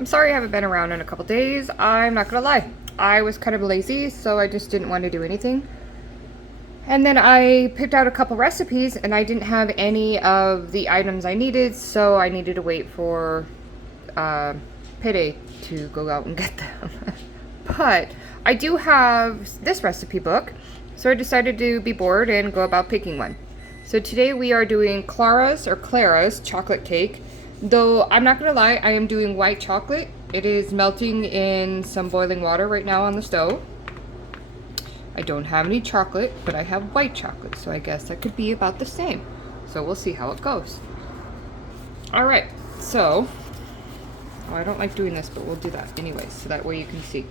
I'm sorry I haven't been around in a couple days. I'm not gonna lie. I was kind of lazy, so I just didn't want to do anything. And then I picked out a couple recipes and I didn't have any of the items I needed, so I needed to wait for payday to go out and get them. But I do have this recipe book, so I decided to be bored and go about picking one. So today we are doing Clara's chocolate cake. Though I'm not gonna lie, I am doing white chocolate. It is melting in some boiling water right now on the stove. I don't have any chocolate, but I have white chocolate, so I guess that could be about the same. So we'll see how it goes. Alright, so, I don't like doing this, but we'll do that anyways, so that way you can see.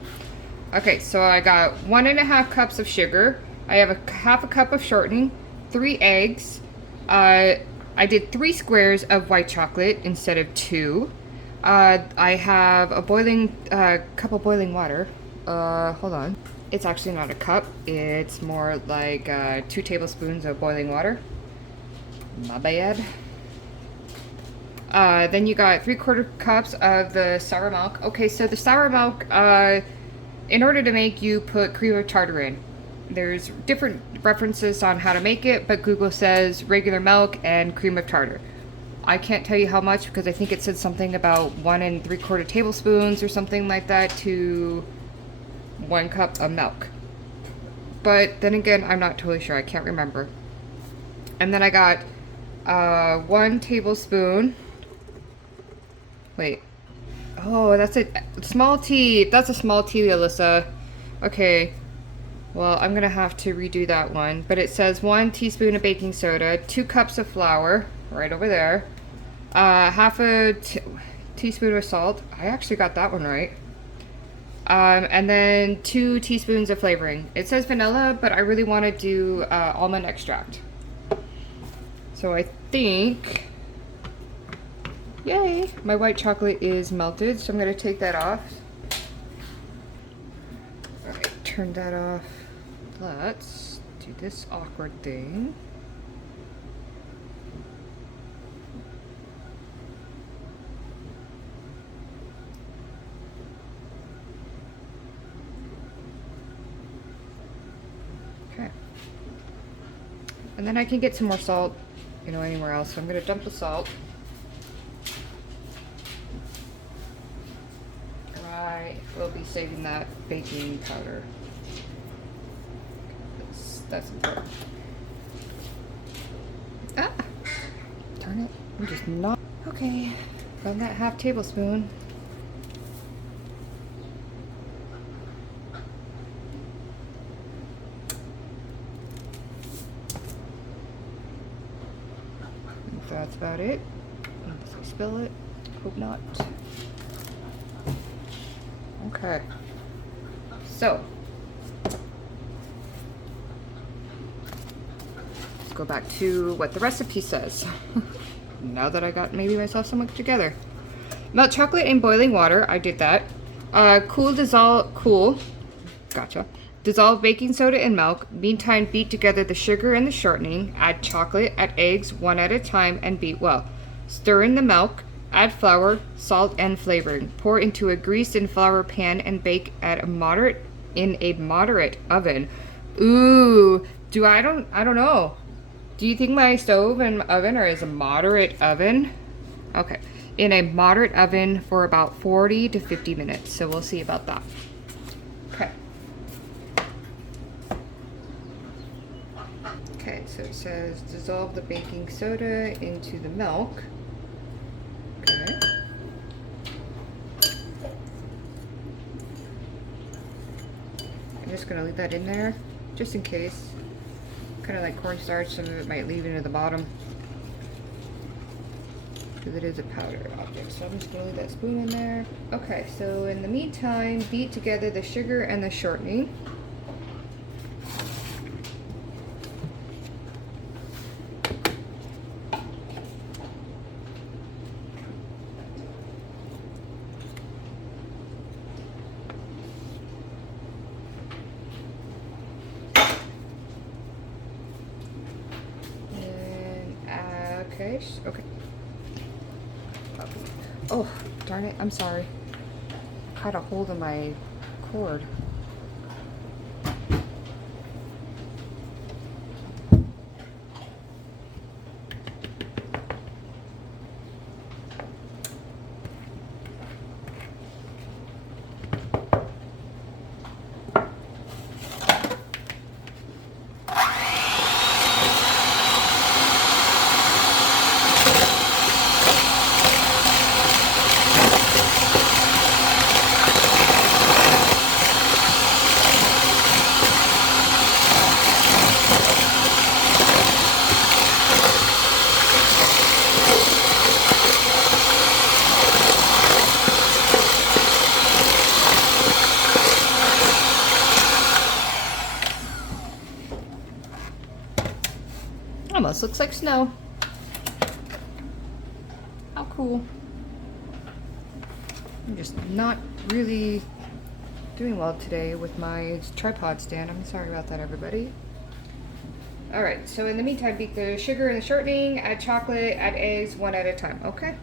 Okay, so I got 1.5 cups of sugar. I have half a cup of shortening, 3 eggs. I did 3 squares of white chocolate instead of 2. I have a cup of boiling water. Hold on. It's actually not a cup. It's more like 2 tablespoons of boiling water. My bad. Then you got 3/4 cups of the sour milk. Okay, so the sour milk, in order to make, you put cream of tartar in. There's different references on how to make it, but Google says regular milk and cream of tartar. I can't tell you how much because I think it said something about 1 3/4 tablespoons or something like that to 1 cup of milk. But then again, I'm not totally sure. I can't remember. And then I got 1 tablespoon. Wait. Oh, that's a small tea. That's a small tea, Alyssa. Okay. Well, I'm going to have to redo that one. But it says 1 teaspoon of baking soda, 2 cups of flour, right over there, half a teaspoon of salt. I actually got that one right. And then 2 teaspoons of flavoring. It says vanilla, but I really want to do almond extract. So I think, yay, my white chocolate is melted, so I'm going to take that off. Alright, turn that off. Let's do this awkward thing. Okay. And then I can get some more salt, anywhere else. So I'm going to dump the salt. We'll be saving that baking powder. That's important. Ah! Darn it. I'm just not. Okay. Got that half tablespoon. That's about it. Unless I spill it. Hope not. Okay. So, let's go back to what the recipe says. Now that I got maybe myself somewhat together. Melt chocolate in boiling water. I did that. Gotcha. Dissolve baking soda in milk. Meantime, beat together the sugar and the shortening. Add chocolate, add eggs, 1 at a time, and beat well. Stir in the milk. Add flour, salt, and flavoring. Pour into a greased and flour pan and bake at in a moderate oven. Ooh, I don't know. Do you think my stove and oven is a moderate oven? Okay, in a moderate oven for about 40 to 50 minutes. So we'll see about that. Okay. Okay, so it says dissolve the baking soda into the milk. Okay. I'm just going to leave that in there, just in case. Kind of like cornstarch, some of it might leave into the bottom. Because it is a powder object. So I'm just going to leave that spoon in there. Okay, so in the meantime, beat together the sugar and the shortening. Okay. Oh, darn it. I'm sorry. kind of hold in my cord. Almost looks like snow. How cool. I'm just not really doing well today with my tripod stand. I'm sorry about that, everybody. Alright, so in the meantime, beat the sugar and the shortening, add chocolate, add eggs, one at a time, okay?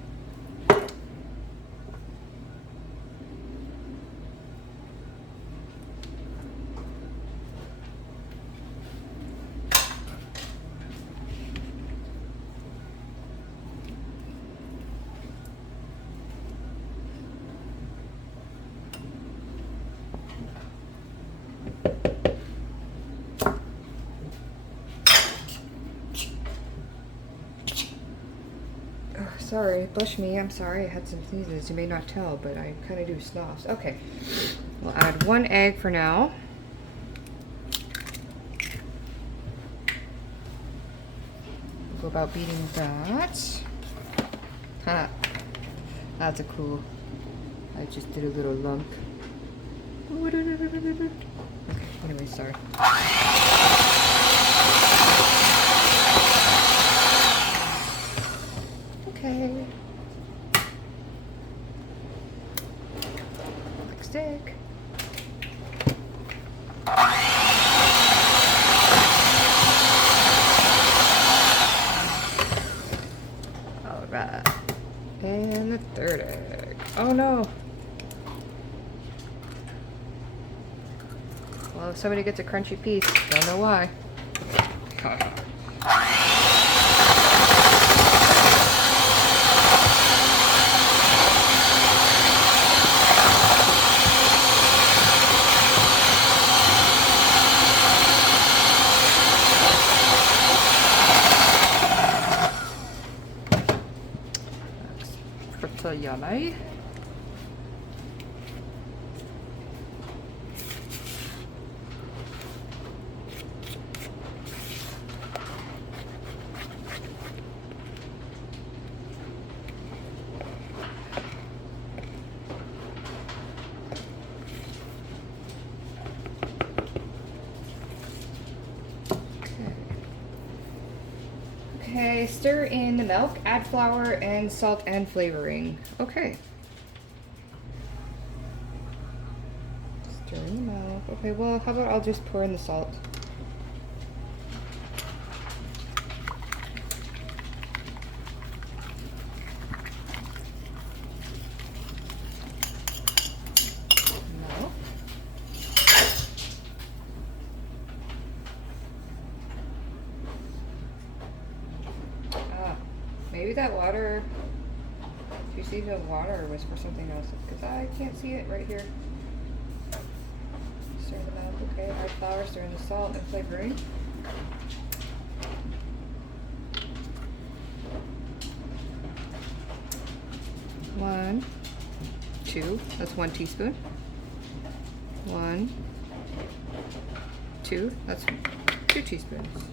Sorry, blush me. I'm sorry. I had some sneezes. You may not tell, but I kind of do snoffs. Okay. We'll add one egg for now. We'll go about beating that. Ha. That's a cool. I just did a little lump. Okay, anyway, sorry. Okay. Stick. Alright. And the third egg. Oh no. Well, if somebody gets a crunchy piece, don't know why. Pretty yummy. Okay, stir in the milk, add flour and salt and flavoring. Okay. Stir in the milk. Okay, well, how about I'll just pour in the salt. No. Maybe that water, if you see the water was for something else, because I can't see it right here. Stir the milk, okay, add flour, stir in the salt and flavoring. One, two, that's 1 teaspoon. 1, 2, that's 2 teaspoons.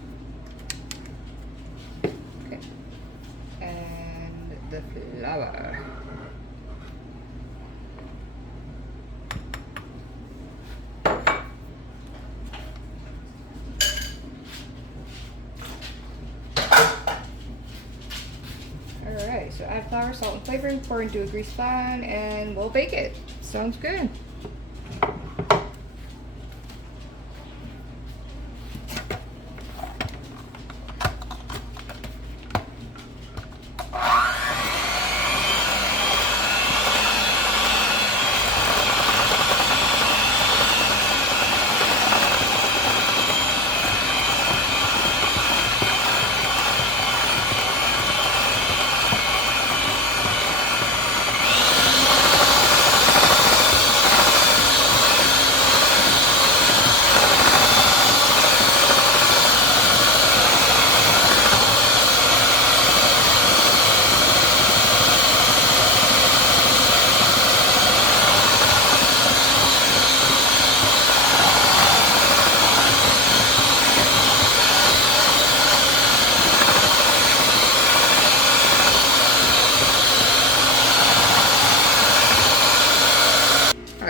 Okay. And the flour. Alright, so add flour, salt, and flavoring, pour into a greased pan, and we'll bake it. Sounds good.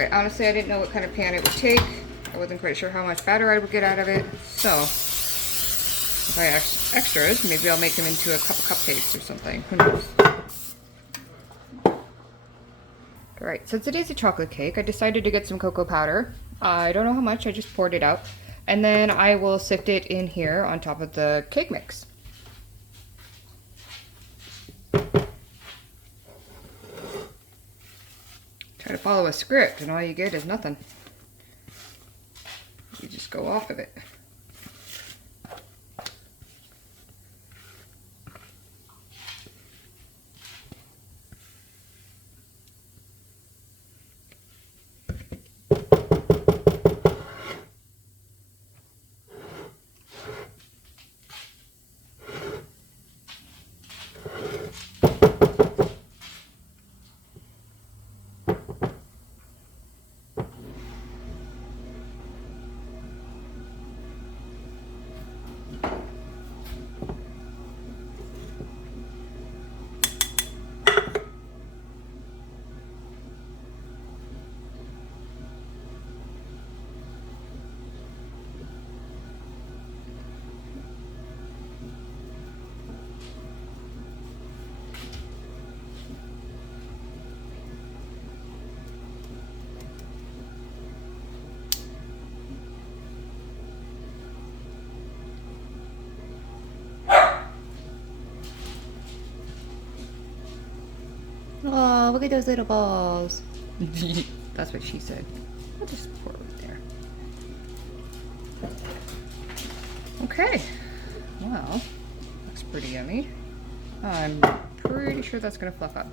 Alright, honestly I didn't know what kind of pan it would take. I wasn't quite sure how much batter I would get out of it. So, if I add extras, maybe I'll make them into a couple cupcakes or something. Who knows? Alright, since it is a chocolate cake, I decided to get some cocoa powder. I don't know how much, I just poured it out. And then I will sift it in here on top of the cake mix. Try to follow a script and all you get is nothing. You just go off of it. Oh, look at those little balls. That's what she said. I'll just pour it right there. Okay. Well, looks pretty yummy. I'm pretty sure that's gonna fluff up.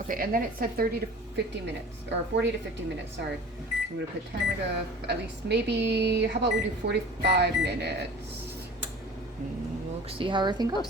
Okay, and then it said 30 to 50 minutes, or 40 to 50 minutes, sorry. I'm gonna put timer to at least maybe, how about we do 45 minutes? And we'll see how everything goes.